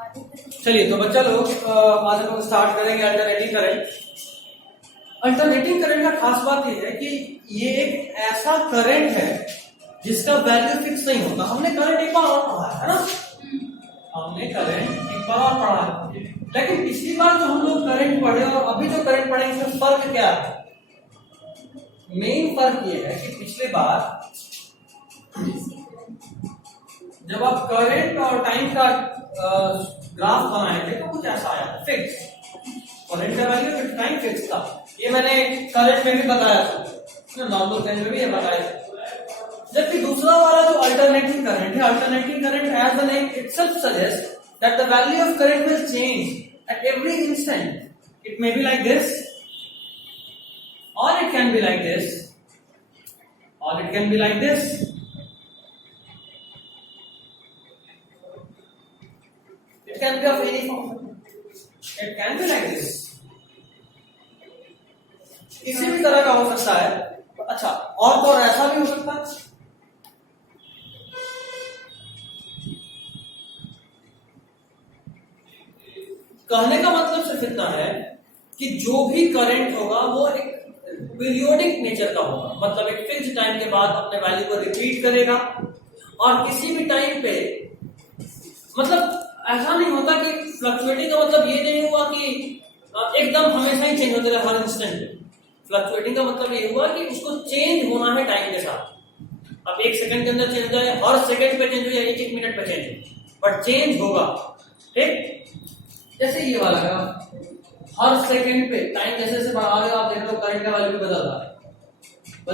चलिए तो बच्चा लोग आज हम लोग स्टार्ट करेंगे अल्टरनेटिंग करंट। अल्टरनेटिंग करंट का खास बात यह है कि ये एक ऐसा करंट है जिसका वैल्यू फिक्स नहीं होता। हमने करंट एक बार और पढ़ा है ना, हमने करंट एक बार और पढ़ा है, लेकिन पिछली बार जो हम लोग करंट पढ़े और अभी जो करंट पढ़े इसमें फर्क क्या है? मेन फर्क ये है कि पिछली बार जब आप करंट और टाइम का ग्राफ बनाए थे तो कुछ ऐसा आया फिक्स, करंट का वैल्यू फिक्स, टाइम फिक्स था। ये मैंने करंट में भी बताया था, नॉर्मल करंट में भी ये बताया था। जबकि दूसरा वाला जो अल्टरनेटिंग करंट है, alternating current as the name itself suggest that the value of current will change at every instant. It may be like this और it can be like this और it can be like this. It can be of any form. It can be like this. किसी भी तरह का हो सकता है। अच्छा, और तो ऐसा भी हो सकता है। कहने का मतलब सिर्फ इतना है कि जो भी करंट होगा वो एक पीरियोडिक नेचर का होगा, मतलब एक फिक्स टाइम के बाद अपने वैल्यू को रिपीट करेगा और किसी भी टाइम पे, मतलब ऐसा नहीं होता कि फ्लक्चुएटिंग का मतलब ये नहीं हुआ कि एकदम हमेशा ही चेंज होते रहे हर इंस्टेंट। फ्लक्चुएटिंग का मतलब ये हुआ कि उसको चेंज होना है टाइम के साथ। अब एक सेकंड के अंदर चेंज हो जाए, हर सेकंड पे चेंज हो या एक मिनट पे चेंज हो, बट चेंज होगा। ठीक, जैसे ये वाला का हर सेकंड पे टाइम जैसे जैसे बढ़ा रहे हो आप देख रहे हो करंट का वैल्यू बदल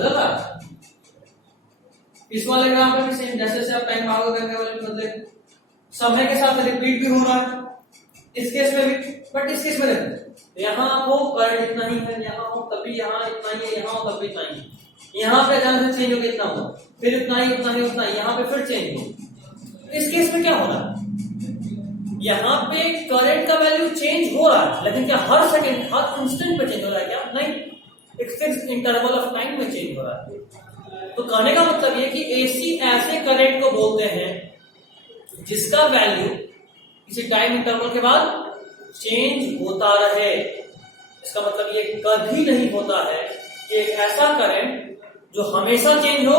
रहा है। इस वाले ग्राफ में भी सेम, जैसे जैसे आप टाइम बढ़ाओगे करंट का वैल्यू बदले, समय के साथ रिपीट भी हो रहा है इस केस में भी, बट इस केस में देखो यहाँ हो करंट इतना ही है, यहाँ हो तभी यहाँ इतना ही है, यहाँ हो तभी इतना ही है, यहाँ पे अचानक से चेंज हो गया इतना हो, फिर इतना ही उतना ही उतना ही, यहाँ पे फिर चेंज हो। इस केस में क्या हो रहा है? यहाँ पे करंट का वैल्यू चेंज हो रहा है, लेकिन क्या हर सेकेंड हर इंस्टेंट पे चेंज हो रहा है? क्या नहीं, एक फिक्स्ड इंटरवल ऑफ टाइम में चेंज हो रहा है। तो कहने का मतलब ये कि एसी ऐसे करंट को बोलते हैं जिसका वैल्यू किसी टाइम इंटरवल के बाद चेंज होता रहे। इसका मतलब ये कभी नहीं होता है कि एक ऐसा करंट जो हमेशा चेंज हो,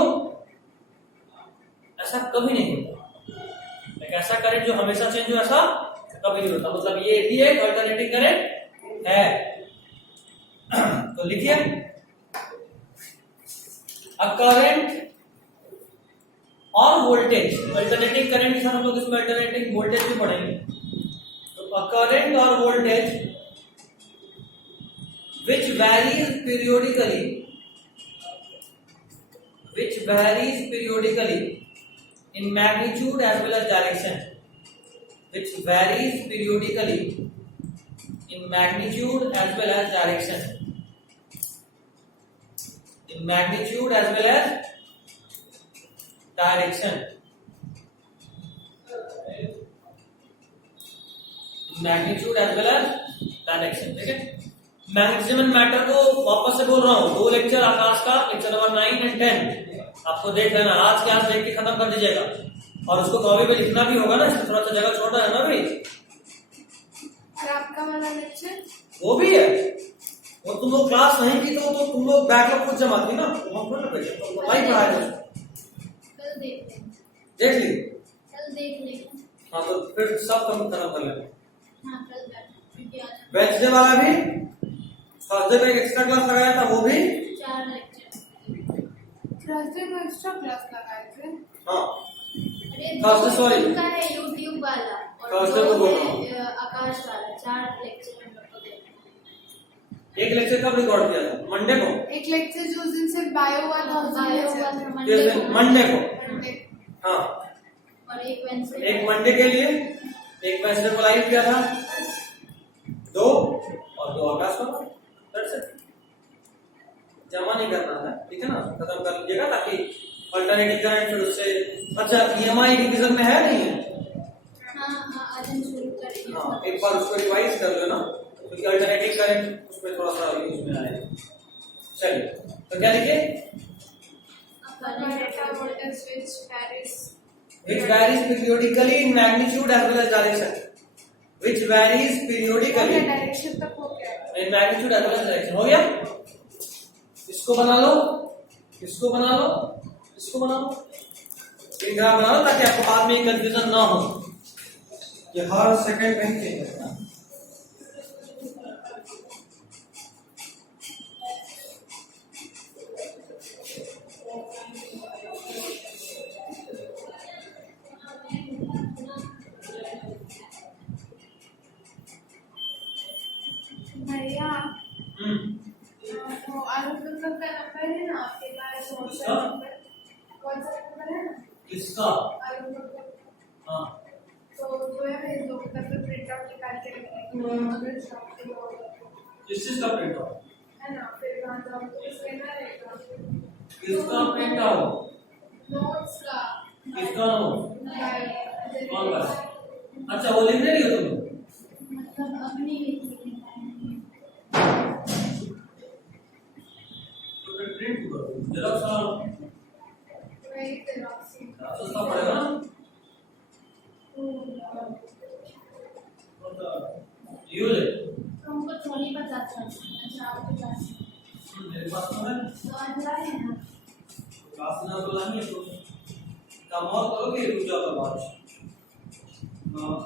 ऐसा कभी नहीं होता। एक ऐसा करंट जो हमेशा चेंज हो, ऐसा कभी नहीं होता। मतलब ये भी एक अल्टरनेटिंग करंट है। तो लिखिए, अ करंट और वोल्टेज, अल्टरनेटिंग करंट के साथ हम लोग इसमें अल्टरनेटिंग वोल्टेज भी पढ़ेंगे। तो करंट और voltage which varies periodically in magnitude as well as direction, which varies periodically in magnitude as well as direction, in magnitude as well as direction, magnitude as well as direction. ठीक है, magnetism and matter को वापस से बोल रहा हूं, 2 lecture आकाश का, lecture number 9 और 10 आपको देख लेना। आज के आज देख के खत्म कर दीजिएगा और उसको कॉपी पे लिखना भी होगा ना, इसमें थोड़ा सा जगह छोटा है ना भाई। आपका वाला लेक्चर वो भी है, वो तुम लोग क्लास नहीं की तो तुम लोग बैकलॉग खुद जमा थी ना, हम थोड़ा भेजे तो भाई पढ़ाया देख ली। कल देख लेंगे। हाँ, तो फिर सब खत्म कर लेना। हाँ, कल वेडनेसडे वाला भी, थर्सडे में एक एक्स्ट्रा क्लास लगाया था, वो भी 4 लेक्चर। थर्सडे में एक्स्ट्रा क्लास लगाए थे। हाँ, अरे थर्सडे सॉरी का है यूट्यूब वाला और थर्सडे को बोल रहा हूँ, आकाश वाला। 4 लेक्चर हम लोग को देखना। एक लेक्चर कब रिकॉर्ड किया था? मंडे को। एक लेक्चर जो उस दिन से बायो वाला मंडे को। हाँ, और एक वेडनेसडे, एक मंडे के लिए, एक वेडनेसडे को लाइव किया था, 2 और 2 आकाश को। जमा नहीं करना था, ठीक है ना, खत्म कर लीजिएगा ताकि अल्टरनेटिव करंट फिर उससे। अच्छा, ईएमआई रिवीजन में है नहीं है? हाँ, आज हम शुरू करेंगे। हाँ, एक बार उसको रिवाइज कर लेना क्योंकि अल्टरनेटिव करंट उसमें थोड़ा सा यूज में आएगा। चलिए, तो क्या लिखे? which varies periodically in magnitude as well as direction. which varies periodically. Direction तक हो गया। In magnitude as well as direction. हो गया? इसको बना लो, इसको बना लो, इसको बना लो, ये ग्राफ बना लो ताकि आपको बाद में कंफ्यूजन ना हो कि हर सेकंड में चेंज करना। भैया तो आलू का नंबर है ना आपके पास? व्हाट्सएप नंबर है ना किसका? आलू का? हाँ तो वो है भेज दो, तब तक प्रिंट आउट निकाल के रखेंगे। अगर शॉप पे हो किस चीज का प्रिंट आउट? है ना, फिर वहाँ जाओ तो स्कैनर रहेगा। किसका प्रिंट आउट? नोट्स का। किसका नोट? भाई कौन का? अच्छा वो लिख रही हो तुम? मतलब अपनी तो फिर प्रिंट करो, जेरॉक्स करा लो, वही जेरॉक्स सस्ता पड़ेगा ना। ये ले हमको थोड़ी पता था। अच्छा आपके पास मेरे पास तो है। तो आज लाए ना? क्लास ना तो लानी है तो काम और करोगे रुक जाओ तो बाद।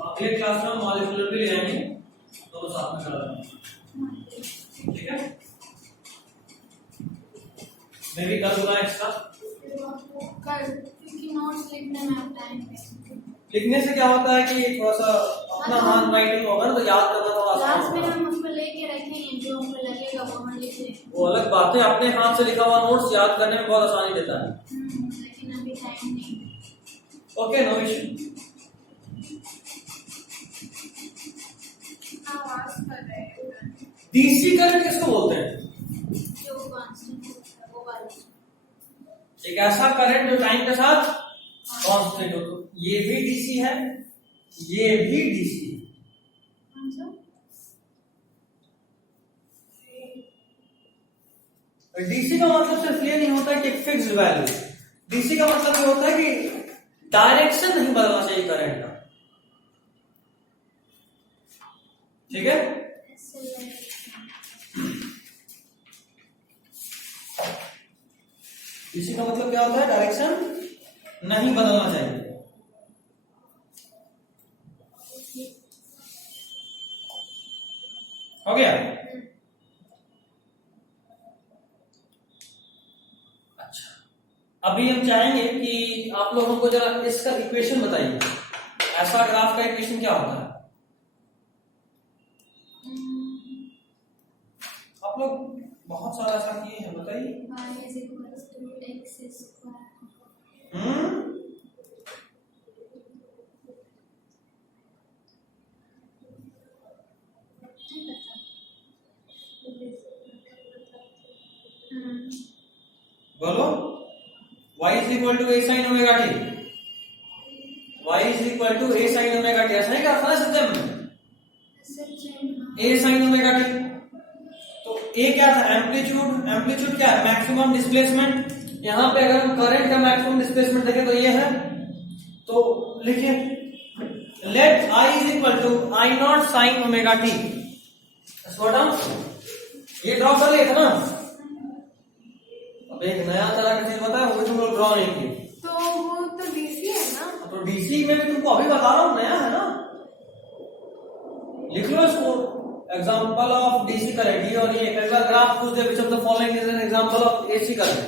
अगले क्लास में मॉलिक्यूलर भी ले आएंगे, दोनों साथ में करा लेंगे, ठीक है? मैं भी कर दूंगा एक्स्ट्रा। कल क्योंकि नोट्स लिखने में आप टाइम पे लिखने से क्या होता है कि थोड़ा सा अपना हैंड राइटिंग होगा ना तो याद करना थोड़ा आसान क्लास में होगा। हम उसको लेके रखेंगे, जो हमको लगेगा वो हम लिख लेंगे। वो अलग बात है, अपने हाथ से लिखा हुआ नोट्स याद करने में बहुत आसानी देता है। लेकिन अभी टाइम नहीं। Okay no issue. आवाज कर रहे हैं डीसी करंट किसको बोलते हैं? जो कांस्टेंट होता है वो वाला। एक ऐसा करंट जो टाइम के साथ कांस्टेंट हो। तो ये भी डीसी है, ये भी डीसी है। कौन सा? डीसी का मतलब सिर्फ ये नहीं होता कि एक फिक्स्ड वैल्यू। डीसी का मतलब ये होता है कि डायरेक्शन नहीं बदलना चाहिए करंट का, ठीक है? डीसी का मतलब क्या होता है? डायरेक्शन नहीं बदलना चाहिए। हो गया? अच्छा अभी हम चाहेंगे कि आप लोग हमको जरा इसका इक्वेशन बताइए। ऐसा ग्राफ का इक्वेशन क्या होता है? आप लोग बहुत सारा ऐसा किए हैं, बताइए। y is equals to x square। बोलो। y is equal to a sin omega t। y is equal to a sin omega t। ऐसा नहीं क्या था सिस्टम में? a sin omega t। तो a क्या था? एम्पलीट्यूड। एम्पलीट्यूड क्या है? Maximum displacement. यहां पे अगर हम करंट का मैक्सिमम डिस्प्लेसमेंट देखें तो ये है, तो लिखिए let i is equal to i naught sin omega t। ये ड्रॉ कर लिया था ना? अब एक नया तरह का चीज बताया वो तुम लोग ड्रॉ नहीं किए। तो वो तो डीसी है ना? तो डीसी में भी तुमको अभी बता रहा हूँ, नया है ना? लिख लो इसको, एग्जांपल ऑफ डीसी करंट। ये और ये अगला ग्राफ पूछ दे, which of the following is an example of AC current.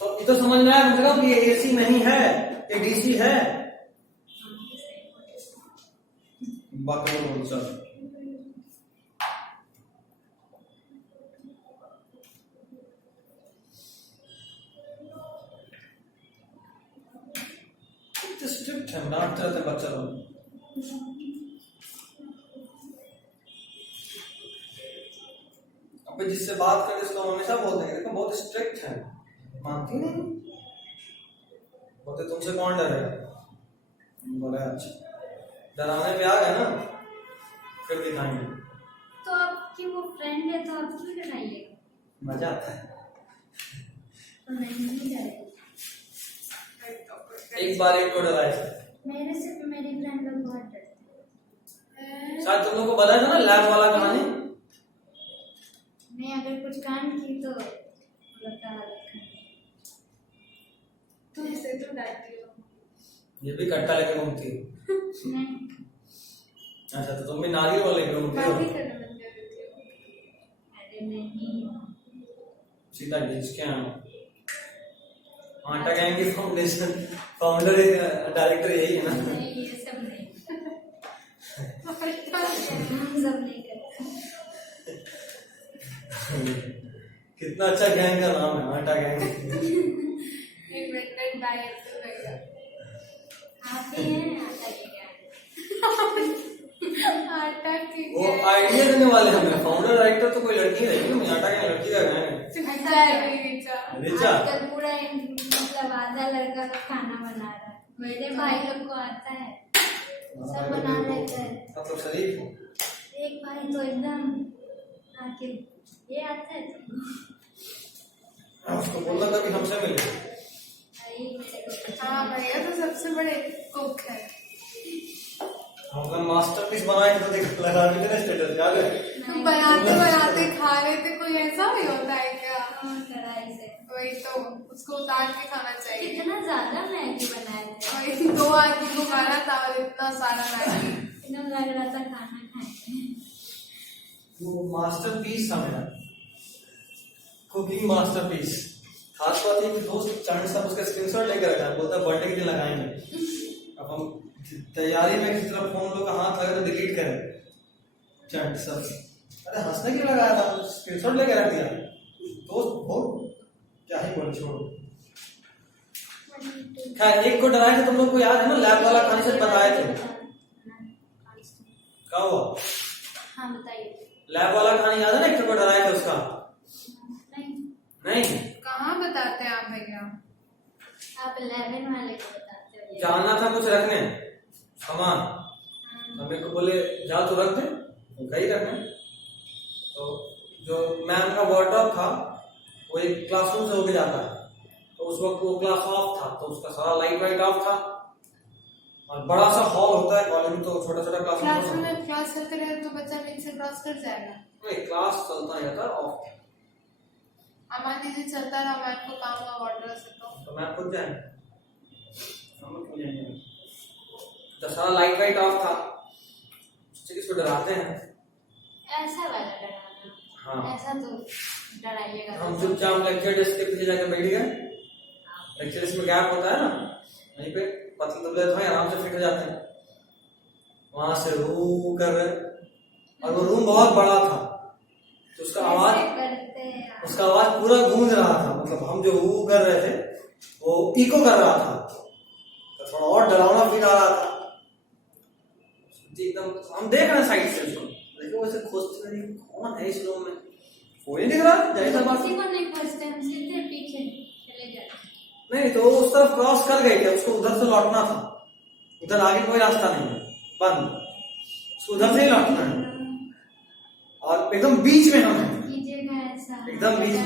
तो ये तो समझ में आया मुझे कि ये एसी नहीं है, ये डीसी है। बाकी बोल सर। स्ट्रिक्ट है, डांटते रहते बच्चा लोग। अब जिससे बात करते उसको हमेशा बोलते हैं देखो बहुत स्ट्रिक्ट है, मानती नहीं। बोलते तुमसे कौन डरेगा? बोले अच्छा, डराने पे आ गए ना, फिर दिखाएंगे। तो आपकी वो फ्रेंड है तो आप क्यों डराइएगा? मजा आता है। तो नहीं डरेगा। एक बार एक को डराए। मेरे से मेरी फ्रेंड लोग बहुत डरते हैं। शायद तुम लोग को बताया था ना लैब वाला कहानी। मैं अगर कुछ कांड की तो लड़का रखा तुम इसे तो डांटती हो। ये भी कट्टा लेके घूमती है। नहीं। अच्छा तो तुम भी नारियल वाले लेके घूमती हो। बात ही करने बंद कर देती हो। अरे नहीं। सीधा डिच के आया आटा गैंग की फाउंडेशन फाउंडर डायरेक्टर यही है ना। नहीं ये सब नहीं। हम सब नहीं करते। कितना अच्छा गैंग का नाम है, आटा गैंग। Invented by expect. आप ही हैं आता ये क्या आटा की वो आइडिया देने वाले हमें फाउंडर डायरेक्टर तो कोई लड़की है नहीं, आटा गैंग लड़की का गैंग है। रिचा आजकल पूरा मतलब आधा लड़का का खाना बना रहा है। मेरे भाई लोग को आता है, सब बना लेते हैं। अब तो शरीफ हो। एक भाई तो एकदम आके ये आता है तुमको। उसको बोलना था कि हमसे मिले। भाई मेरे को हाँ भैया तो सबसे बड़े कुक है। हम अपना मास्टरपीस बनाए तो देख लगा भी थे ना स्टेटस याद है। तुम बनाते बनाते खा रहे थे, कोई ऐसा भी होता है क्या? कढ़ाई से वही तो, उसको उतार के खाना चाहिए। इतना ज्यादा मैगी बनाए थे, और 2 आदमी को खाना था और इतना सारा मैगी। एकदम लग रहा था खाना खाएंगे। वो मास्टरपीस था मेरा, कुकिंग मास्टरपीस। खास बात ये कि दोस्त चांद साहब उसका स्क्रीनशॉट लेकर रखा है, बोलता है बर्थडे के दिन लगाएंगे। अब हम तैयारी में किस तरह फोन लोग का हाथ लगे तो डिलीट करें चांद साहब। अरे हंसने क्यों लगाया था, स्क्रीनशॉट लेकर रख दिया। दोस्त बहुत क्या ही बोल, छोड़ो। खैर एक को डराए थे तुम लोग को याद है ना, लैब वाला कहानी से बताए थे। क्या हुआ? हाँ बताइए। लैब वाला कहानी याद है ना, एक को डराए थे उसका? नहीं कहाँ बताते हैं आप भैया? आप 11 वाले को बताते हो। जाना था कुछ रखने सामान, हमें को बोले जा तो रख दे, तो गई रखने। तो जो मैम का वार्डरोब था वो एक क्लासरूम से होके जाता है, तो उस वक्त वो क्लास ऑफ था, तो उसका सारा लाइट वाइट ऑफ था और बड़ा सा हॉल होता है कॉलेज में, तो छोटा छोटा क्लासरूम में क्लास चलते रहे तो बच्चा बीच से क्रॉस कर जाएगा। नहीं क्लास चलता रहता ऑफ। मान लीजिए चलता रहा, मैम को काम हुआ ऑर्डर से तो मैम खुद जाएंगे, तो सारा लाइट वाइट ऑफ था, इसको डराते हैं। ऐसा वाला डराना। हाँ ऐसा तो डराइएगा। हम चुपचाप लेक्चर डेस्क के पीछे जाकर बैठ गए। लेक्चर डेस्क में गैप होता है ना, वहीं पे पतले दुबले थोड़े आराम से फिट हो जाते हैं। वहां से रू कर रहे, और वो रूम बहुत बड़ा था, तो उसका आवाज पूरा गूंज रहा था। मतलब हम जो ऊ कर रहे थे वो इको कर रहा था, तो थोड़ा और डरावना फील आ रहा था एकदम। हम देख रहे हैं साइड से उसको, देखो वैसे खोजते रहे कौन है इस रूम में, कोई नहीं दिख रहा। जैसा बात किसी को नहीं खोजते, हम सीधे पीछे चले जाते। नहीं तो उस तरफ क्रॉस कर गए थे, उसको उधर से लौटना था, उधर आगे कोई रास्ता नहीं है, बंद, उसको उधर से ही लौटना है। और एकदम बीच में हम हैं, कीजिएगा ऐसा एकदम बीच में।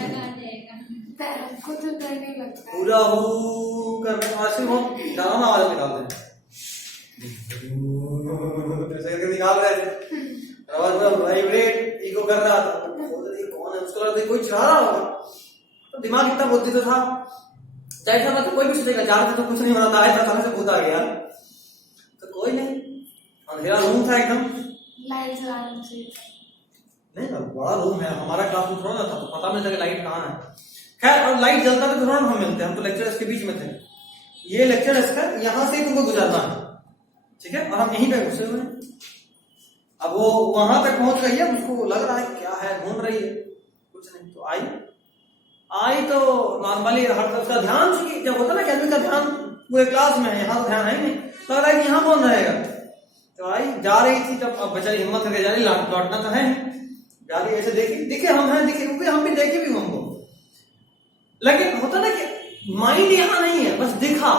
पैरों को तो डर नहीं लगता है। पूरा हू करने ऐसे वो डरावना आवाज निकालते हैं, ऐसे करके निकाल रहे थे, आवाज में वाइब्रेट इको कर रहा था। कौन है, उसको लगा कोई चिल्ला रहा होगा, तो दिमाग इतना बुद्धि तो था, जैसा मतलब कोई भी सोचेगा जा रहे तो कुछ नहीं बनाता है, अचानक से भूत आ गया तो कोई नहीं। अंधेरा रूम था एकदम, लाइट जलाना चाहिए। नहीं ना बड़ा रूम है, हमारा क्लासरूम थोड़ा ना था, तो पता नहीं था कि लाइट कहाँ है। खैर और लाइट जलता था तो थोड़ा हम मिलते, हम तो लेक्चरर्स के बीच में थे। ये लेक्चरर्स का यहाँ से तुमको गुजरना है, ठीक है, और हम यहीं पे घुसे हुए हैं। अब वो वहां तक पहुंच गई है, उसको लग रहा है क्या है, ढूंढ रही है, कुछ नहीं। तो आई तो नॉर्मली हर तरफ का ध्यान, चूंकि जब होता ना कि आदमी का ध्यान पूरे क्लास में है, यहाँ तो ध्यान है ही नहीं, लग रहा है कि यहाँ कौन रहेगा। तो आई जा रही थी, जब अब बेचारी हिम्मत करके जा रही, लौटना तो है, जा रही ऐसे देखी, दिखे हम हैं, दिखे हम भी देखे भी हमको, लेकिन होता ना कि माइंड यहाँ नहीं है, बस दिखा।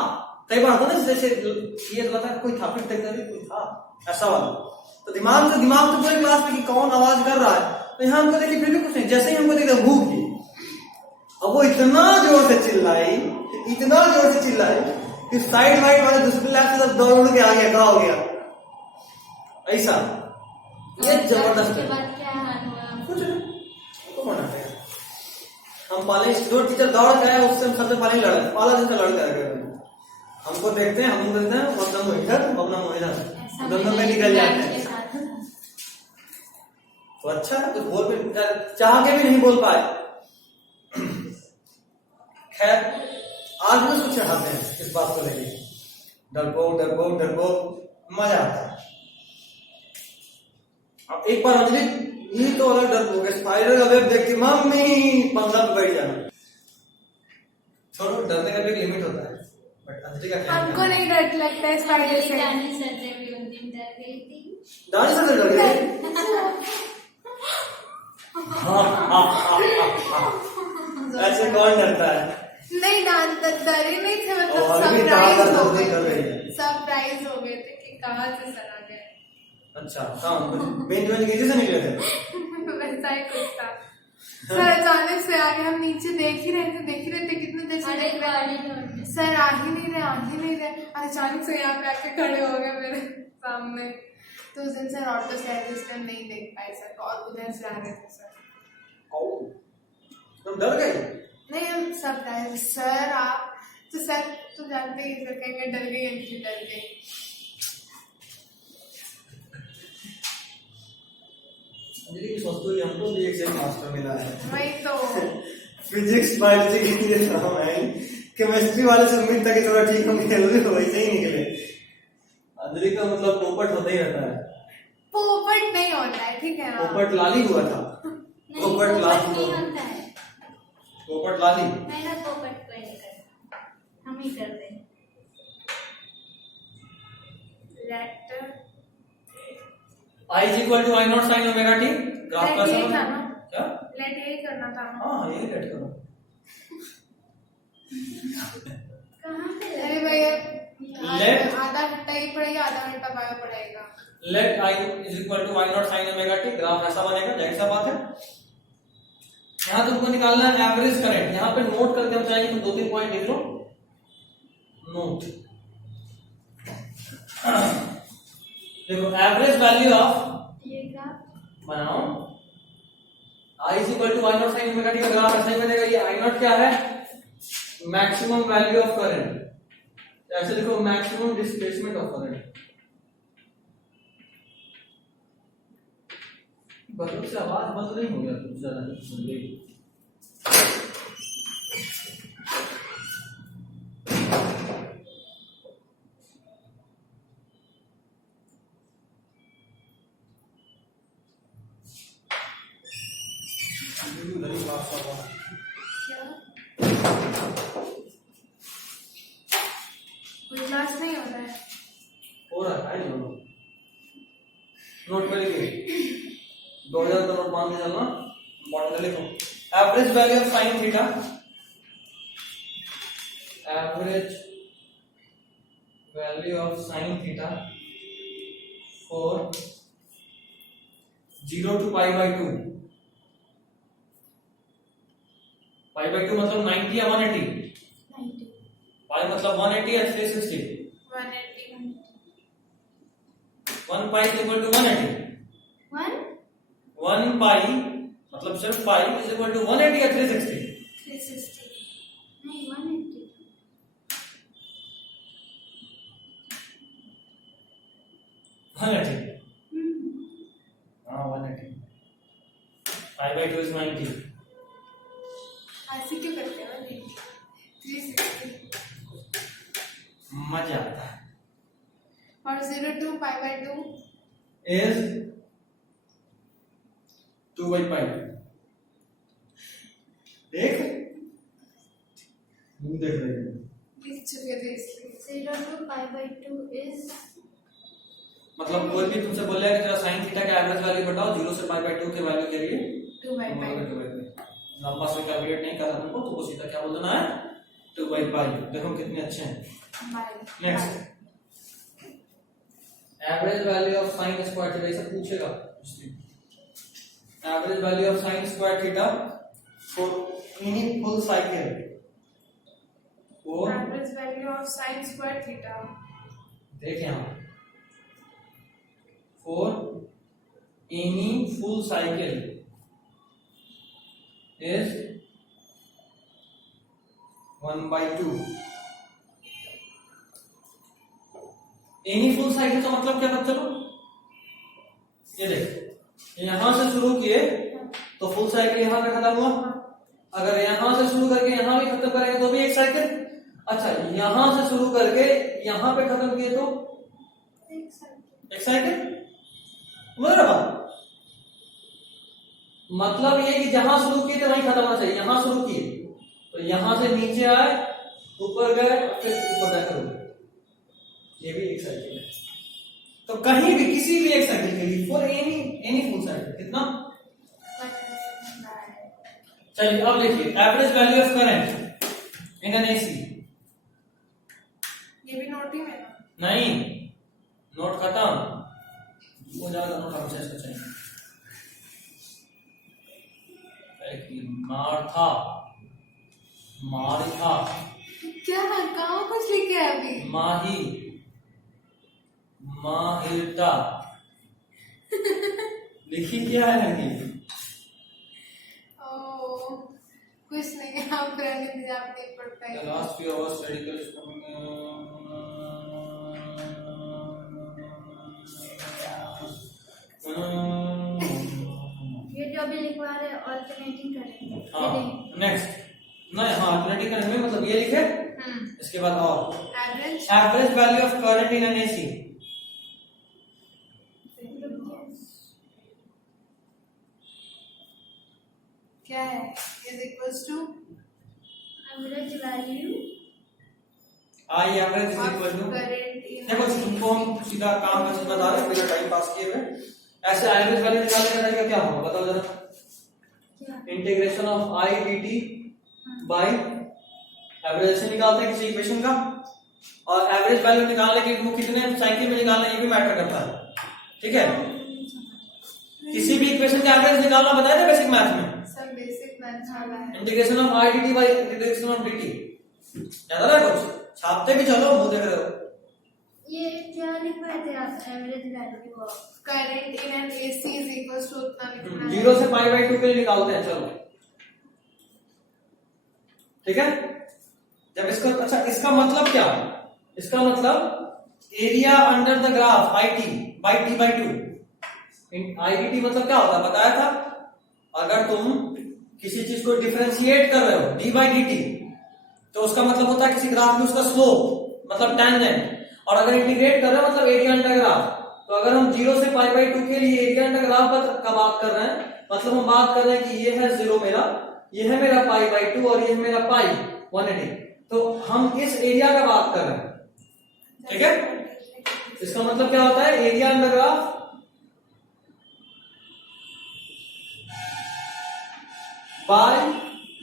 कई बार होता ना जैसे ये लगता है कोई था, फिर देखता भी कोई था, ऐसा वाला। तो दिमाग तो पूरे क्लास में कि कौन आवाज कर रहा है, तो यहाँ हमको देखी फिर भी कुछ नहीं, जैसे ही हमको देखा भूख की। अब वो इतना जोर से चिल्लाई कि साइड वाइड वाले दूसरे लैब से दौड़ के आ गया, कहा हो गया ऐसा। ये जबरदस्त उसके है। बाद क्या हाल हुआ? कुछ नहीं, तो कौन हटेगा? हम पाले जो टीचर दौड़ गए उससे हम सबसे पहले लड़े, पाला जिसका लड़का है हमको देखते हैं, हम कहते हैं अपना इधर दोनों में निकल जाते हैं। तो अच्छा है, तो बोल भी चाह के भी नहीं बोल पाए। खैर आज भी कुछ चढ़ाते हैं इस बात को लेके, डरपोक डरपोक डरपोक, मजा आता है। अब एक बार अंजलि ये तो अलग डरपोक है, स्पाइडर का वेब देख के मम्मी पंखा पे बैठ जाना। छोड़ो, डरने का भी एक लिमिट होता है, बट अंजलि का क्या हमको नहीं डर लगता है स्पाइडर से। जानी सर से भी उस दिन डर गई थी। डांस से डर गए। ऐसे कौन डरता है? नहीं डर ही नहीं थे, मतलब और अभी सरप्राइज दादा हो दर्द कर रही गए है। थे, सरप्राइज हो गए थे कि कहाँ से सर आ गए। अच्छा हाँ, बेंच बेंच किसी से निकले थे? वैसा ही कुछ था। सर अचानक से आगे, हम नीचे देख ही रहे थे कितने देर से अरे देख रहे गाड़ी हैं। में सर आ ही नहीं रहे। और अचानक से यहाँ पे आके खड़े हो गए मेरे सामने। तो उस दिन सर ऑटो से आए थे, इसलिए नहीं देख पाए सर को, और उधर से आ रहे थे सर। तुम डर गए? नहीं हम सरप्राइज सर, आप तो सर तो जानते ही, सर कहेंगे डर गई अंजलि डर गई। अंजलि की सोचते हुए हमको भी एक से मास्टर मिला है। वही तो। फिजिक्स बायोलॉजी के लिए था मैं, केमिस्ट्री वाले से उम्मीद था कि थोड़ा ठीक होंगे, वैसे ही निकले। अंजलि का मतलब पोपट होता ही रहता है। पोपट नहीं होता है, ठीक है। पोपट लाली हुआ था। नहीं, पोपट लाली नहीं होता है। पोपट लाली मेरा पोपट कोई नहीं करता, हम ही करते हैं। I is equal to I naught sin omega t। Graph का यही समझ था ना? क्या? लेट यही करना था ना? हाँ यही लेट करो। कहाँ पे अरे भैया Let- आधा घंटा ही पड़ेगा, आधा घंटा बायो पड़ेगा। Let I is equal to I naught sin omega t, graph ऐसा बनेगा, जाहिर सा बात है। यहाँ तुमको निकालना है एवरेज करंट। यहाँ पे नोट करके हम चाहेंगे तो 2-3 पॉइंट लिख लो। नोट देखो, एवरेज वैल्यू ऑफ, ये ग्राफ बनाओ, I is equal to I naught sin omega t का ग्राफ ऐसा ही बनेगा। ये I naught क्या है? Maximum value of current. ऐसे लिखो, maximum displacement of current. Bulb से आवाज बंद नहीं हो गया कुछ ज्यादा नहीं सुन रही। कोई क्लास नहीं हो रहा है। हो रहा है नोट पे लिखिए, 2000 का नोट मान के चलना, बॉटल लिखो। Average value of sine theta, average value of sine theta for 0 to π/2। π/2 मतलब 90 या 180, 90 पाई मतलब 180 या 360। 180 1 पाई इक्वल टू 180। 1 पाई मतलब सिर्फ पाई इज इक्वल टू 180 या 360। 360 नहीं 180 180 हाँ 180। π/2 is 90। ऐसे क्यों करते हैं? 360 मजा आता है। और 0 to π/2 is 2/π। देख मुंह देख रहे हैं, लिख चुके थे इसलिए। 0 to π/2 is मतलब कोई भी तुमसे बोल रहा है कि तेरा साइन थीटा का एवरेज वैल्यू बताओ 0 से π/2 के वैल्यू के लिए 2/π। लंबा से कैलकुलेट नहीं करना तुमको, तो सीधा क्या बोल देना है 2/π। देखो कितने अच्छे हैं। Next, average value of sine square theta, ये सब पूछेगा। Average value of sine square theta for any full cycle, for average value of sin square theta. देखें हम, for any full cycle is 1/2। Any full cycle का मतलब क्या बच्चों? ये देख, यहां से शुरू किए तो फुल साइकिल यहां पे खत्म हुआ। अगर यहां से शुरू करके यहां भी खत्म करेंगे तो भी एक साइकिल। अच्छा, यहां से शुरू करके यहां पे खत्म किए तो एक साइकिल। मतलब ये कि जहां शुरू किए थे वहीं खत्म होना चाहिए। यहां शुरू किए तो यहां से नीचे आए, ऊपर गए, फिर ऊपर जाकर रुके, ये भी एक साइकिल है। तो कहीं भी किसी भी एक साइकिल के लिए फॉर एनी फुल साइकिल कितना? चलिए अब लिखिए average value of current in an AC. ये भी नोट ही में ना? नहीं, नोट खत्म हो जाएगा। नोट हमसे इसको चाहिए। मार्था, मारिथा, क्या कहाँ कुछ लिखे है अभी? माही, माहिरता लिखी क्या है लड़की? ओ कुछ नहीं, आप रहने दीजिए, आप नहीं पढ़ The पाएंगे। last few hours radical is coming. ये जो अभी लिखवा रहे ऑल्टरनेटिंग करेंगे। हाँ नेक्स्ट, नहीं हाँ अल्टरनेटिव करने में मतलब ये लिखे, इसके बाद और average value of current in an AC. क्या है? Is equals to average value I average is equal to, देखो तुमको हम सीधा काम का चीज बता रहे हैं बिना टाइम पास किए हुए। ऐसे एवरेज वैल्यू निकालने का तरीका क्या होगा बताओ जरा। Integration of I dt by average से निकालते हैं किसी इक्वेशन का, और एवरेज वैल्यू निकालने के वो कितने साइकिल में निकालना ये भी मैटर करता है। ठीक है, किसी भी इक्वेशन का एवरेज निकालना बताया था बेसिक मैथ में। सब बेसिक मैथ वाला है। Integration of I dt bye integration of dt याद आ रहा है कुछ? छापते भी चलो, मुंह देख रहे हो। ये क्या लिखवाए थे आप? Average value of current in an AC is equals to उतना लिखना है। 0 से π/2 के लिए निकालते हैं चलो। ठीक है, जब इसको, अच्छा इसका मतलब क्या? इसका मतलब area under the graph IT by t/2। IDT मतलब क्या होता है बताया था? अगर तुम किसी चीज को डिफरेंशिएट कर रहे हो d/dt तो उसका मतलब होता है किसी ग्राफ में उसका स्लोप मतलब टेंजेंट, और अगर इंटीग्रेट कर रहे हो मतलब एरिया अंडर ग्राफ। तो अगर हम 0 से π/2 के लिए एरिया अंडर ग्राफ का बात कर रहे हैं, मतलब हम बात कर रहे हैं कि ये है 0 मेरा, ये है मेरा π/2 और ये है मेरा पाई 180, तो हम इस एरिया का बात कर रहे हैं। ठीक है, इसका मतलब क्या होता है? एरिया अंडर ग्राफ बाय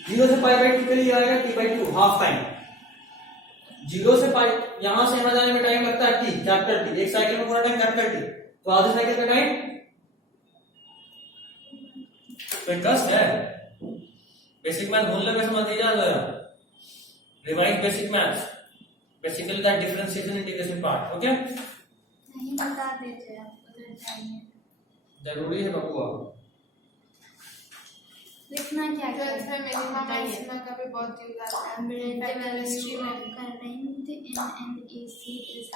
0 से π/2 के लिए आएगा t/2 हाफ टाइम। 0 से पाई यहां से यहां जाने में टाइम लगता है t, कैपिटल T। एक साइकिल में पूरा टाइम कैपिटल T, तो आधे साइकिल का टाइम तो 10 है। बेसिक मैथ भूलने में समझ नहीं जाए revise basic maths, basically that differentiation integration part. Okay, नहीं बता दीजिए आप उधर जाइए। जरूरी है बबुआ लिखना क्या क्या ट्वेल्थ में मिनिमम मैक्सिमम का भी बहुत यूज आता है। एवरेज केमिस्ट्री वैल्यू में of current in an AC is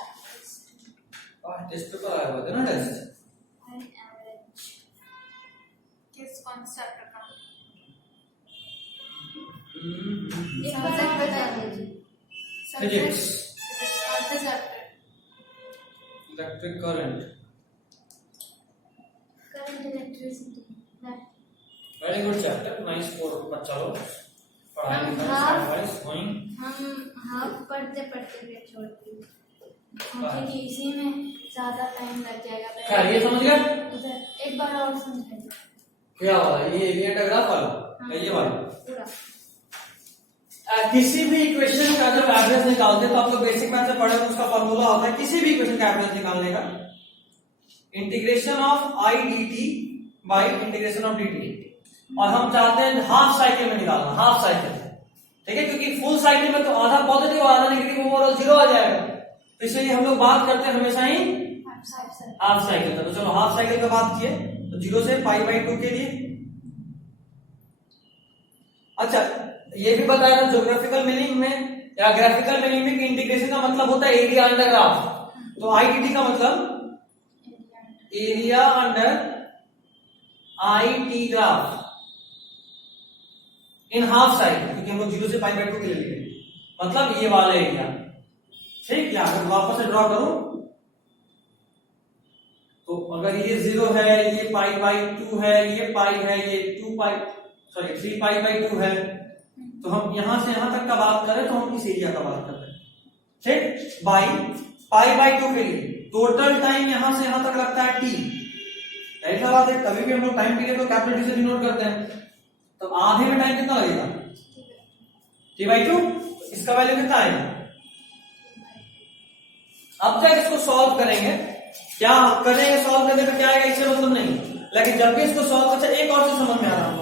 test paper आया हुआ था ना, टेस्ट एवरेज किस कॉन्सेप्ट का? एक बार आप बता दीजिए। फिजिक्स, कौन सा chapter? Electric current. Current electricity very good chapter, nice for बच्चा लोग। पढ़ाई हम लिखाई हम हाफ पढ़ते पढ़ते भी छोड़ दिए क्योंकि इसी में ज्यादा टाइम लग जाएगा। खैर ये समझ गया? उधर एक बार और समझाइए। क्या वाला? ये एरिया डायग्राफ वाला? हाँ, ये वाला पूरा। किसी भी इक्वेशन का जब एवरेज निकालते हैं तो आप लोग बेसिक मैथ से पढ़े तो उसका फॉर्मूला होता है किसी भी इक्वेशन का एवरेज निकालने का, integration of I dt bye integration of dt। और हम चाहते हैं हाफ साइकिल में निकालना, हाफ साइकिल। ठीक है, क्योंकि फुल साइकिल में तो आधा पॉजिटिव और आधा नेगेटिव ओवरऑल 0 आ जाएगा, तो इसलिए हम लोग बात करते हैं हमेशा ही हाफ साइकिल का। तो चलो हाफ साइकिल का बात किए, तो 0 से π/2 के लिए। अच्छा, ये भी बताया था ज्योग्राफिकल मीनिंग में या ग्राफिकल मीनिंग में कि इंटीग्रेशन का मतलब होता है एरिया अंडर ग्राफ। तो IDT का मतलब area under IT graph in half side, क्योंकि हम लोग 0 से π/2 के लिए लिखे, मतलब ये वाला एरिया। ठीक, या अगर वापस से ड्रॉ करूं तो अगर ये 0 है, ये π/2 है, ये पाई है, ये 3π/2 है, तो हम यहां से यहां तक का बात करें तो हम इस एरिया का बात कर रहे हैं। ठीक, बाई π/2 के लिए टोटल टाइम यहां से यहां तक लगता है t। ऐसा बात है, कभी भी हम लोग टाइम पीरियड को कैपिटल टी से डिनोट करते हैं, तो आधे में टाइम कितना लगेगा? t/2। इसका वैल्यू कितना आएगा? अब तक इसको सॉल्व करेंगे, क्या करेंगे सॉल्व करने पे क्या आएगा इससे मतलब नहीं, लेकिन जब भी इसको सॉल्व करते एक और चीज समझ में आ रहा है।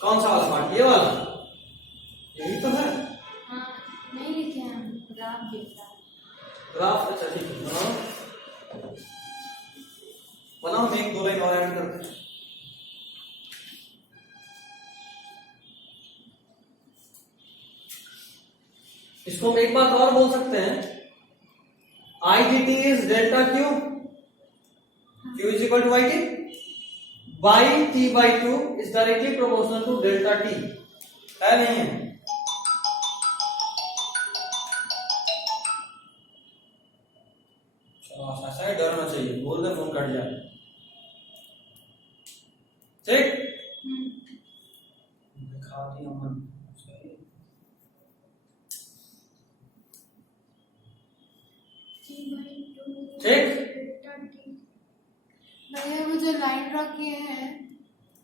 कौन सा वाला पार्ट? ये वाला, यही तो है। हाँ, नहीं लिखे हम, ग्राफ दिखता है। ग्राफ, अच्छा ठीक है, बनाओ बनाओ, हम 1-2 लाइन और ऐड करते हैं। इसको हम एक बात और बोल सकते हैं, IDT is delta Q, Q is equal to IT by T/2 is directly proportional to delta T, है नहीं है? चलो ऐसा ही डरना चाहिए, बोल दे फोन कट जाए। ठीक, दिखा दिया मन। ठीक, भैया वो जो लाइन ड्रॉ किए हैं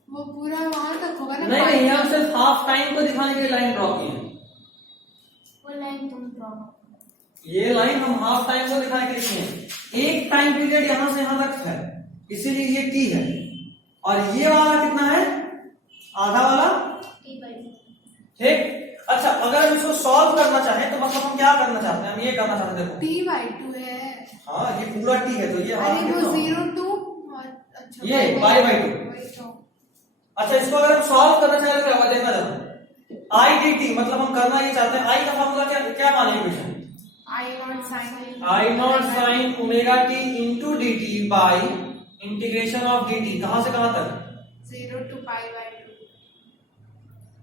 वो पूरा वहां तक होगा ना? नहीं नहीं, हम सिर्फ हाफ टाइम को दिखाने के लिए लाइन ड्रॉ की है। वो लाइन तुम ड्रॉ करो। ये लाइन हम हाफ टाइम को दिखाने के लिए किए हैं। एक टाइम पीरियड यहां से यहां तक है, इसीलिए ये t है, और ये वाला कितना है? आधा वाला t/2। ठीक। अच्छा, अगर हम इसको सॉल्व करना चाहें तो मतलब हम क्या करना चाहते हैं? हम ये करना चाहते हैं, देखो t/2 है। हाँ, ये पूरा t है, तो ये अरे वो 0 to, अच्छा ये π/2। अच्छा, इसको अगर हम सॉल्व करना चाहें तो क्या होगा देखना चाहते हैं। IDT मतलब हम करना ये चाहते हैं, I का फॉर्मूला क्या क्या माने equation? I0 sin omega t into dt by integration of dt, कहां से कहां तक? 0 to π/2।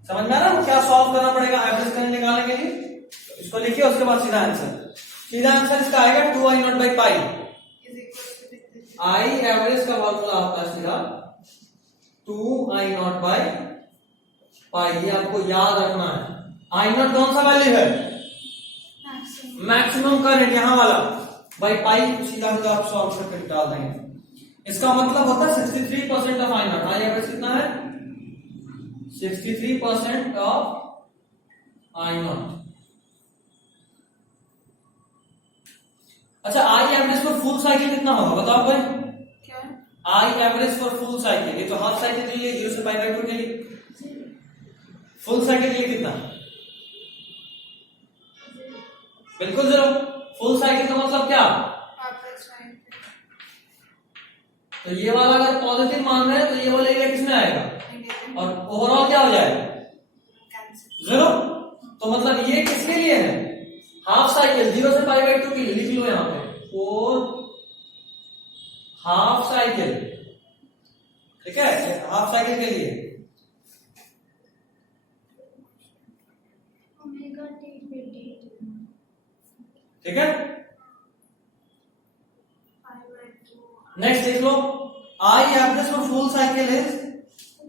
समझ में आ रहा है क्या सॉल्व करना पड़ेगा एवरेज करंट निकालने के लिए? तो इसको लिखिए, उसके बाद सीधा आंसर इसका आएगा 2I0/π। I एवरेज का फॉर्मूला होता है सीधा 2I0/π, ये आपको याद रखना है। I0 कौन सा वैल्यू है? मैक्सिमम करंट, यहां वाला, बाई पाई सीधा आप सॉल्व करके डाल देंगे। इसका मतलब होता है 63% ऑफ I0। I एवरेज कितना है? 63% ऑफ I0। अच्छा, I average for full cycle कितना होगा बताओ भाई? क्या? I average for full cycle, ये तो हाफ साइकिल के लिए 0 से π/2 के लिए, फुल साइकिल के लिए कितना? बिल्कुल 0। फुल साइकिल का मतलब क्या? तो ये वाला अगर पॉजिटिव मान रहे हैं तो ये वाला एरिया किसमें आएगा? और ओवरऑल क्या हो जाएगा? 0। तो मतलब ये किसके लिए है? हाफ साइकिल, 0 से π/2 के लिए। लिख लो यहां पे, फोर हाफ साइकिल, ठीक है, हाफ साइकिल के लिए। ओमेगा t पे d, ठीक है, नेक्स्ट देख लो, I average for full cycle is,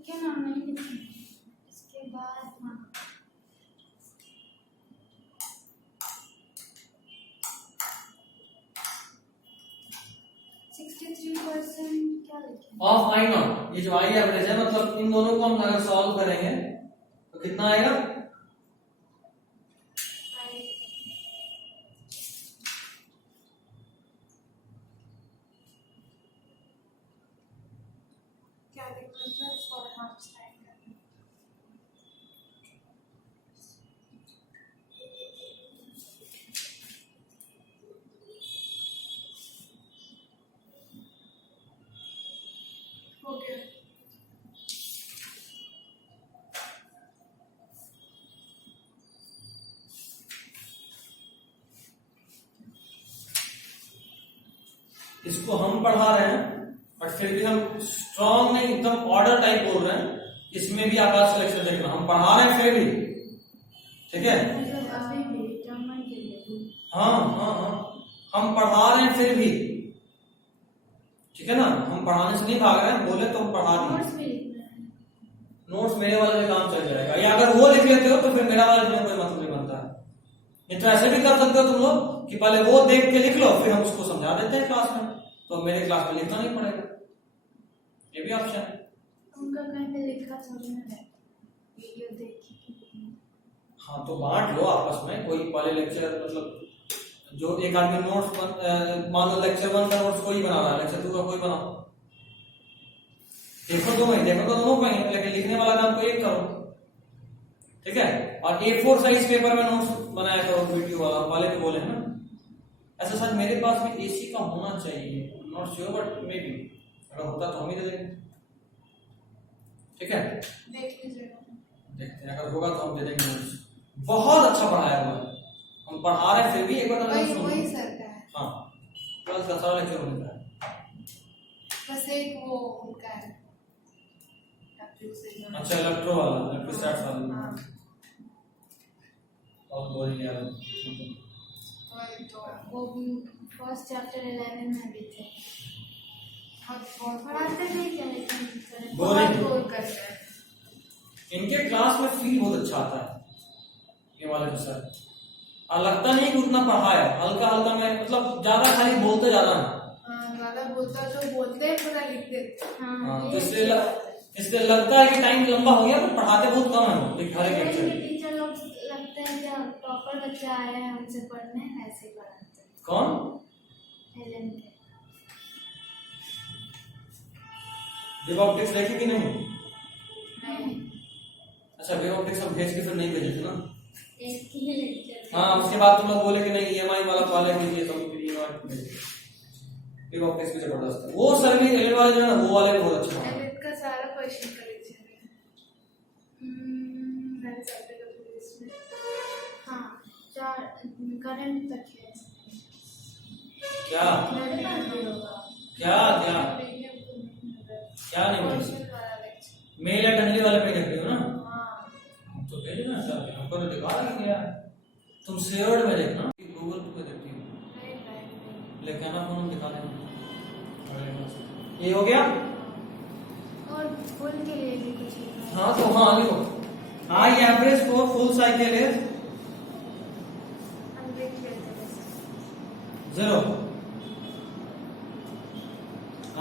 क्या नाम नहीं लिखा। इसके बाद हाँ, 63% क्या लिखे? ऑफ I0, ये जो I एवरेज है, मतलब इन दोनों को हम अगर सॉल्व करेंगे तो कितना आएगा? क्या दिक्कत है फॉर हाफ साइकिल? इसको हम पढ़ा रहे हैं बट फिर भी हम स्ट्रॉन्ग नहीं, एकदम ऑर्डर टाइप बोल रहे हैं। इसमें भी आकाश का लेक्चर देखना, हम पढ़ा रहे हैं फिर भी, ठीक है। हाँ हाँ हाँ, हम पढ़ा रहे हैं फिर भी, ठीक है ना। हम पढ़ाने से नहीं भाग रहे हैं, बोले तो हम पढ़ा रहे हैं। नोट्स मेरे वाले में काम चल जाएगा, या अगर वो लिख लेते हो तो फिर मेरा वाला में कोई मतलब नहीं बनता है। नहीं तो ऐसे भी कर सकते हो तुम लोग कि पहले वो देख के लिख लो, फिर हम उसको समझा देते हैं क्लास में, तो मेरे क्लास में लिखना नहीं पड़ेगा। ये भी ऑप्शन है। उनका कहीं पे लिखा थोड़ी ना है, वीडियो देख के। हाँ तो बांट लो आपस में, कोई पहले लेक्चर मतलब जो एक आदमी नोट्स मान लो लेक्चर 1 का नोट्स कोई बना रहा है, लेक्चर 2 का कोई बनाओ, देखो तो वही, देखो तो दोनों को ही, लेकिन लिखने वाला काम को एक करो, ठीक है। और A4 साइज पेपर में नोट्स बनाया करो, वीडियो वाले तो बोले ना। ऐसा शायद मेरे पास भी AC का होना चाहिए, not sure but may be, अगर होता तो हम ही दे देंगे, ठीक है। देख लीजिएगा, देखते हैं, अगर होगा तो हम दे देंगे नोट्स। बहुत अच्छा पढ़ाया हुआ है, हम पढ़ा रहे हैं फिर भी एक बार वही सर का है। हाँ, कल का सारा लेक्चर होने का है, बस एक वो उनका है। अच्छा इलेक्ट्रो वाला, इलेक्ट्रोस्टैट्स वाला। हाँ, और बोल लिया वही तो वो फर्स्ट चैप्टर 11 में भी थे, बहुत पढ़ाते नहीं थे लेकिन बोरिंग बोर करते हैं। इनके क्लास में फील बहुत अच्छा आता है ये वाले तो सर, और लगता नहीं कि उतना पढ़ाया, हल्का हल्का में, मतलब ज्यादा खाली बोलते ज्यादा है। हाँ, ज्यादा बोलता जो बोलते हैं पूरा लिख देते। हाँ, इसलिए लगता है कि टाइम लंबा हो गया, पर पढ़ाते बहुत कम है हर एक लेक्चर। टीचर लोग लगते हैं कि प्रॉपर बच्चा आया है हमसे पढ़ने, ऐसे ही पढ़ाते हैं। कौन? एलन के वेब ऑप्टिक्स देखी कि नहीं? नहीं, अच्छा वेब ऑप्टिक्स हम भेज के फिर नहीं भेजे थे ना। एक ही लेक्चर। हाँ, उसके बाद तुम लोग बोले कि नहीं EMI वाला वाले के लिए, तो फिर EMI वेब ऑप्टिक्स भी जबरदस्त है। वो सर भी एल वाले जो है ना, वो वाले भी बहुत अच्छे हैं। एलिट का सारा क्वेश्चन कलेक्शन है। मैंने सैटरडे को इसमें हाँ, 4 करंट तक है। क्या मेरे पास भी होगा। क्या क्या क्या नहीं भेज, क्वेश्चन वाला लेक्चर। मेल या डनली वाले पे देख रही हो ना, हाँ, तो भेज ना सर, हमको तो दिखा रही है। तुम शेयर्ड में देखना, गूगल पे देखती हो, नहीं, लेकिन आना फोन दिखा देना। ये हो गया। और फुल के लिए भी कुछ लिखा है। हाँ तो हाँ लिखो, I average for full cycle is हम देख लेते हैं। 0।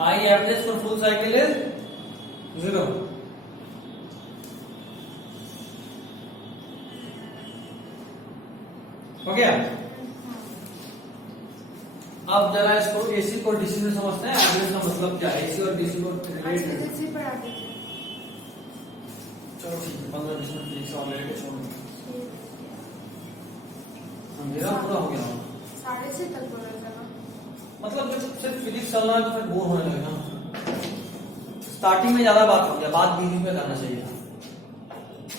I average for full cycle is 0. हो गया। अब जरा इसको AC को DC में समझते हैं, एवरेज का मतलब क्या है, AC और DC को रिलेट आज है। किसी से पढ़ा दीजिए। चलो ठीक है, 15-20 मिनट फिजिक्स ऑलरेडी छोड़, मेरा पूरा हो गया। 6:30 तक बोला था ना। मतलब जब सिर्फ फिजिक्स चल रहा है तो फिर बोर होने लगेगा। स्टार्टिंग में ज्यादा बात हो गया, बात बीच में करना चाहिए।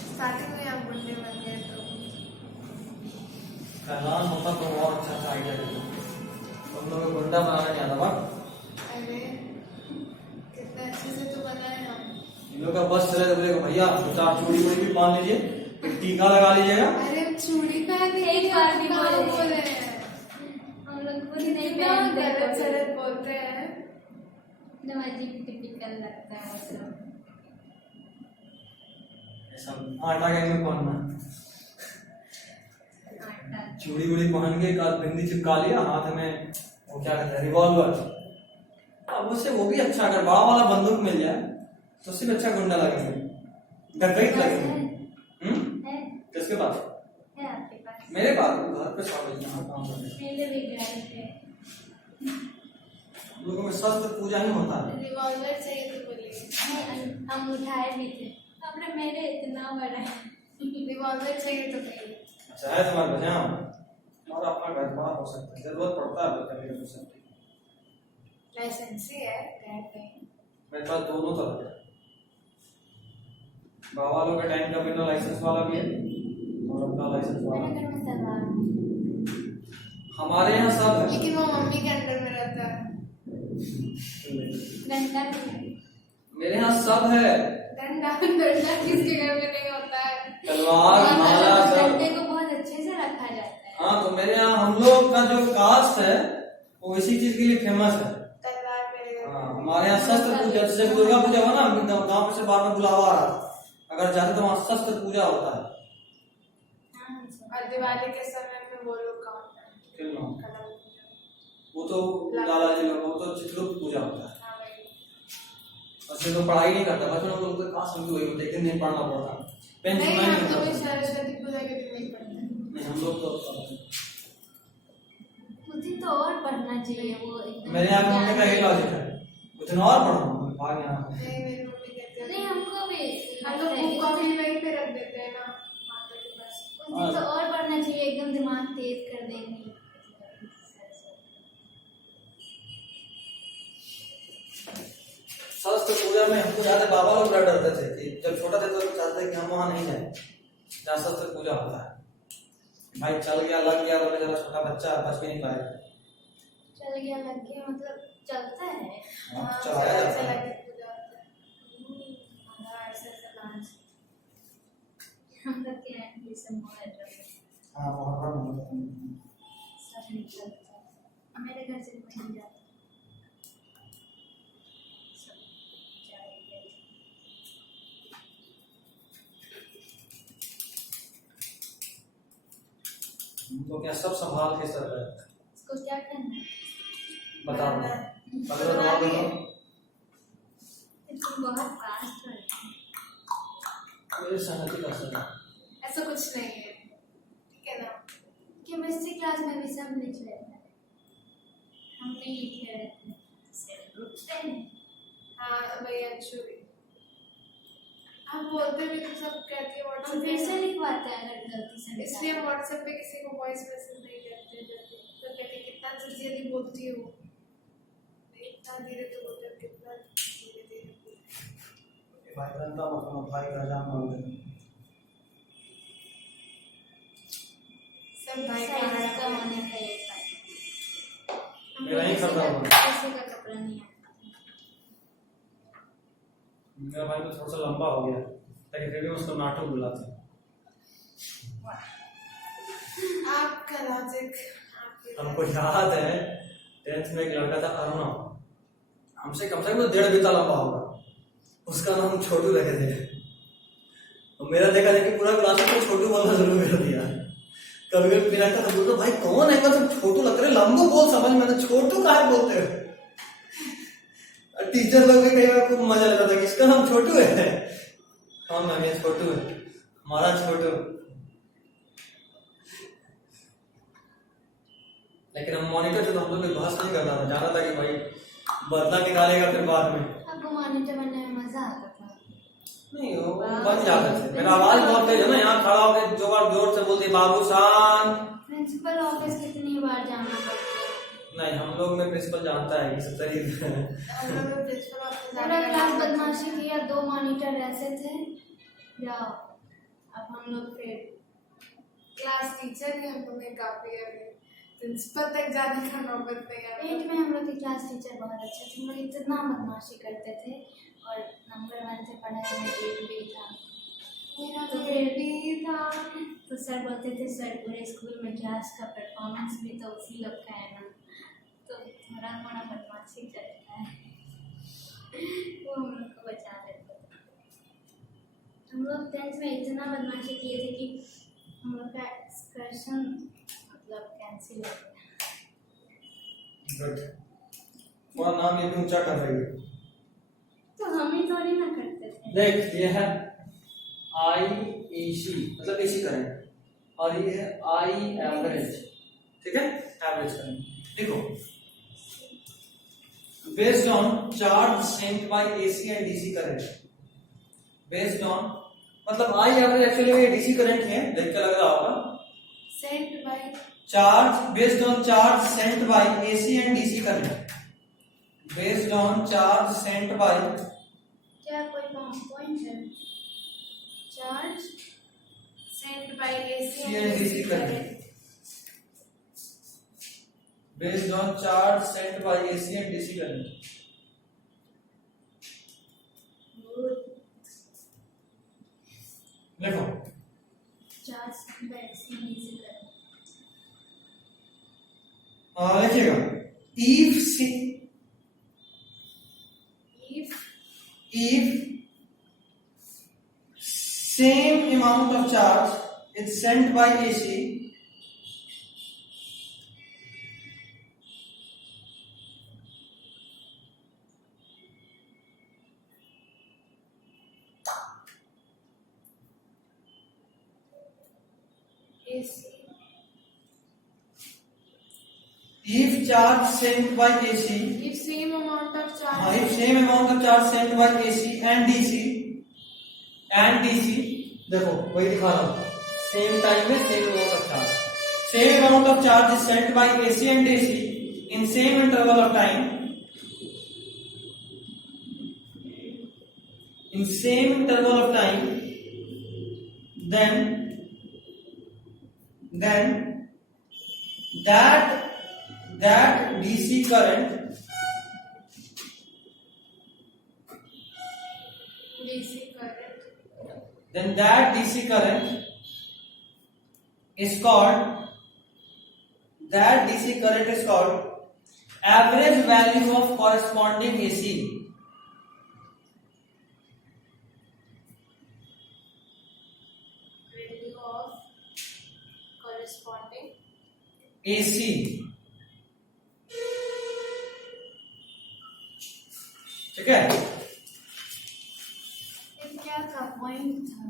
स्टार्टिंग में आप गुंडे बन गए तो ऐलान होता तो और अच्छा आइडिया देता, तुम लोग को गुंडा बनाना नहीं आता। अरे कितने अच्छे से तो बनाए हम। इन लोग का बस चले तो बोले भैया 2-4 चूड़ी वूड़ी भी बांध लीजिए, एक टीका लगा लीजिएगा। अरे चूड़ी पहन एक बार भी बोले। बोले हैं, हम लोग खुद नहीं कितना पहनते, गलत सलत बोलते हैं। एकदम अजीब टिपिकल लगता है वो सब। सब आटा कैसे पहनना, आटा। चूड़ी वूड़ी पहन के एक आध बिंदी चिपका लिया हाथ में, वो क्या कहते हैं रिवॉल्वर। अब उससे वो भी अच्छा, अगर बड़ा वाला बंदूक मिल जाए तो उससे भी अच्छा गुंडा लगेंगे, डकैत लगेंगे। है किसके पास? है आपके पास? मेरे पास घर पे सब यहाँ काम करते हैं। मेरे भी गए थे। लोगों में शस्त्र पूजा नहीं होता है। रिवॉल्वर चाहिए तो बोलिए। नहीं, हम उठाए भी थे। अपने मेरे इतना बड़ा है। रिवॉल्वर चाहिए तो बोलिए। अच्छा है तुम्हारे पास? यहाँ और अपना घर बाहर हो सकता है, जरूरत पड़ता है तो कभी तो सकती। लाइसेंस ही है, डैड नहीं। मेरे पास दोनों तरह है, गाँव वालों के टाइम का बिना लाइसेंस वाला भी है और अपना लाइसेंस वाला। मेरे घर में तलवार है। हमारे यहाँ सब है। लेकिन वो मम्मी के अंडर में रहता है। डंडा भी मेरे यहाँ सब है। डंडा डंडा किसके घर में नहीं होता है? तलवार, भाला सब। डंडे को बहुत अच्छे से रखा जाता है। हाँ, तो मेरे यहाँ हम लोग का जो कास्ट है वो इसी चीज के लिए फेमस है। तलवार मेरे घर हाँ, हमारे यहाँ शस्त्र पूजा, जैसे दुर्गा पूजा हुआ ना, गाँव से बाहर में बुलावा आ रहा, अगर जाते तो वहाँ शस्त्र पूजा होता है। हाँ, और दिवाली के समय में वो लोग का होता है क्यों ना? कलर पूजा। वो तो लाला जी लोग, वो तो चित्रगुप्त पूजा होता है। हाँ भाई। बच्चे तो पढ़ाई नहीं करता, बच्चों को तो काश समझी हुई होती है, नहीं पढ़ना पड़ता, पेन नहीं, छूना ही हम नहीं तो होता। भी सरस्वती पूजा के दिन नहीं पढ़ते। नहीं, हम लोग तो उस दिन तो और पढ़ना चाहिए वो एकदम। मेरे यहाँ मम्मी का यही लॉजिक है, कुछ दिन और पढ़ो, भाग यहाँ। नहीं, मेरी मम्मी कहती है नहीं, हमको भी हम लोग बुक कॉपी वहीं पे रख देते हैं ना माता के पास। उस दिन तो और पढ़ना चाहिए, एकदम दिमाग तेज कर देंगे। शस्त्र पूजा में हमको ज्यादा बाबा लोग डर डरते थे कि जब छोटा थे तो चाहते थे कि हम वहां नहीं जाए जहाँ शस्त्र पूजा होता है। भाई चल गया, लग गया, तो मेरा छोटा बच्चा बच भी नहीं पाएगा। चल गया, लग गया, मतलब चलता है। हाँ, चलाया जाता है। लगे पूजा होता है। हमारा ऐसा डांस हम लोग के यहाँ भी सब मोहर्रम हाँ, मुहर्रम सब निकलता है। मेरे घर से कोई नहीं जाता, सब जाएंगे। तो क्या सब संभाल के सर है। इसको क्या करना है? बता दो, अगर बना दो दिए। तुम बहुत फास्ट हो रहे मेरे संगति का असर है। ऐसा कुछ नहीं है, ठीक है ना? केमिस्ट्री क्लास में भी सब लिख लेते हैं, हम नहीं लिखे रहते हैं, सिर्फ रुकते हैं। हाँ भैया अच्छू भी आप बोलते भी तो सब कहती है हम फिर से व्हाट्सएप लिखवाते हैं अगर गलती से पे, इसलिए हम व्हाट्सएप पे किसी को वॉइस मैसेज नहीं करते जल्दी। तो कहते कितना जल्दी बोलती हो, इतना धीरे तो बोलते हो, कितना धीरे धीरे बोलते हो। भाई बनता मतलब भाई का जान मान ले। सब भाई साइज का का होने का ये था। मेरा ही करता होगा। किसी का कपड़ा नहीं आता। मेरा भाई तो थोड़ा सा लंबा हो गया, लेकिन फिर भी उसको नाटक बुलाते हैं। आपका लॉजिक हमको याद है 10th में एक लड़का था अर्णव, हमसे कम से कम 1.5 बीता लंबा होगा, उसका नाम छोटू रखे थे। और मेरा देखा देखी पूरा क्लास में छोटू बोलना शुरू कर दिया। कभी कभी मेरा कहता बोलता भाई कौन है, मतलब छोटू लग रहे, लंबू बोल समझ में, छोटू काहे बोलते हो। टीचर लोग भी कई बार खूब मजा लेता था कि इसका नाम छोटू है। हाँ मैम ये छोटू है, हमारा छोटू। लेकिन हम मॉनिटर थे तो हम लोग भी बहस नहीं करता था, जाना था कि भाई बदला निकालेगा फिर बाद में। आपको मॉनिटर बनने में मजा आता था? नहीं वो बन जाते थे। मेरा आवाज बहुत तेज है ना, यहाँ खड़ा होकर जोर से बोलते बाबू शान। प्रिंसिपल ऑफिस कितनी बार जाना पड़ता है? नहीं, हम लोग में प्रिंसिपल जानता है किस तरीके हम लोग को प्रिंसिपल ऑफिस पूरा क्लास बदमाशी किया, 2 मॉनिटर ऐसे थे। जाओ, अब हम लोग फिर क्लास टीचर ही हम तुम्हें काफी है, प्रिंसिपल तक जाने का नौबत नहीं आया। 8 में हम लोग की क्लास टीचर बहुत अच्छे थे, हम लोग इतना बदमाशी करते थे और नंबर 1 से पढ़ाई में 8 भी था। मेरा तो तो फिर भी था। तो सर बोलते थे सर पूरे स्कूल में क्लास का परफॉर्मेंस भी तो उसी लोग का है ना, तो थोड़ा मोड़ा बदमाशी करता है, वो हम लोग को बचा लेते थे। हम लोग 10th में इतना बदमाशी किए थे कि हम लोग का एक्सकर्शन मतलब कैंसिल हो गया। गुड, पूरा नाम ये भी ऊंचा कर रही है। तो हम ही थोड़ी ना करते थे। देख ये है IEC मतलब एसी करंट, और ये है I एवरेज, ठीक है, एवरेज करंट। देखो based on charge sent by AC and DC current, based on मतलब I एवरेज एक्चुअली ये DC करंट है, देख के लग रहा होगा। Sent by charge based on charge sent by AC and DC current, based on charge sent by क्या कोई पॉइंट है? Charge sent by AC and DC current. based on charge sent by AC and DC current. Good. लिखो Charge by AC and DC current. लिखिएगा if same amount of charge is sent by AC AC. if charge sent by AC If same amount of charge. if same amount of charge sent by AC and DC देखो वही दिखा रहा हूं same time में same amount of charge same amount of charge is sent by AC and DC in same interval of time in same interval of time then that DC current DC current. then that DC current is called average value of corresponding AC. Value of corresponding. AC. ठीक है क्या था point था?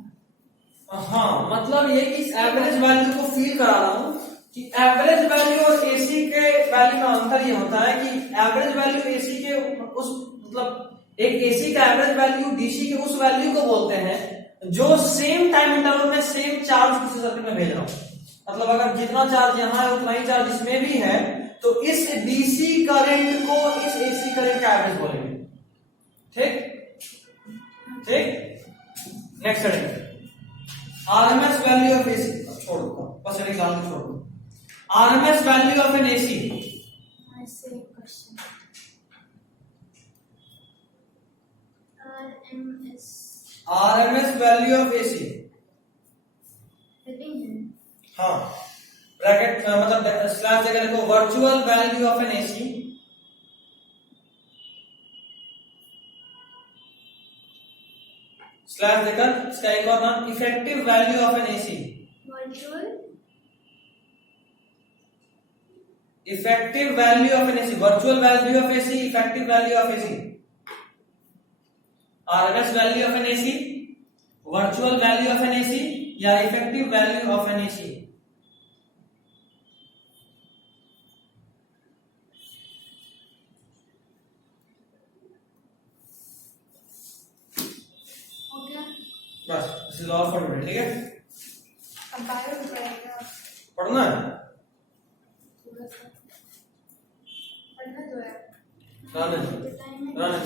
हाँ मतलब ये कि इस एवरेज वैल्यू को फील करा रहा हूं कि एवरेज वैल्यू और एसी के वैल्यू में अंतर ये होता है कि एवरेज वैल्यू एसी के उस मतलब एक एसी का एवरेज वैल्यू डीसी के उस वैल्यू को बोलते हैं जो सेम टाइम इंटरवल में सेम चार्ज किसी सर्किट में भेज रहा हूं। मतलब अगर जितना चार्ज यहाँ है उतना ही चार्ज इसमें भी है तो इस डीसी करंट को इस एसी करंट का एवरेज बोलेंगे। ठीक next heading RMS value of AC छोड़ दो बस निकाल के छोड़ दो RMS value of an AC ऐसे question RMS value of AC heading है हाँ ब्रैकेट मतलब स्लैश जगह लिखो virtual value of an AC slash देकर इसका एक और नाम effective value of an AC virtual effective value of an AC virtual value of AC effective value of AC RMS value of an AC virtual value of an AC या effective value of an AC हो गया बस this is all for today ठीक है अब bio में पढ़ेगा पढ़ना है थोड़ा सा पढ़ना जो है रानी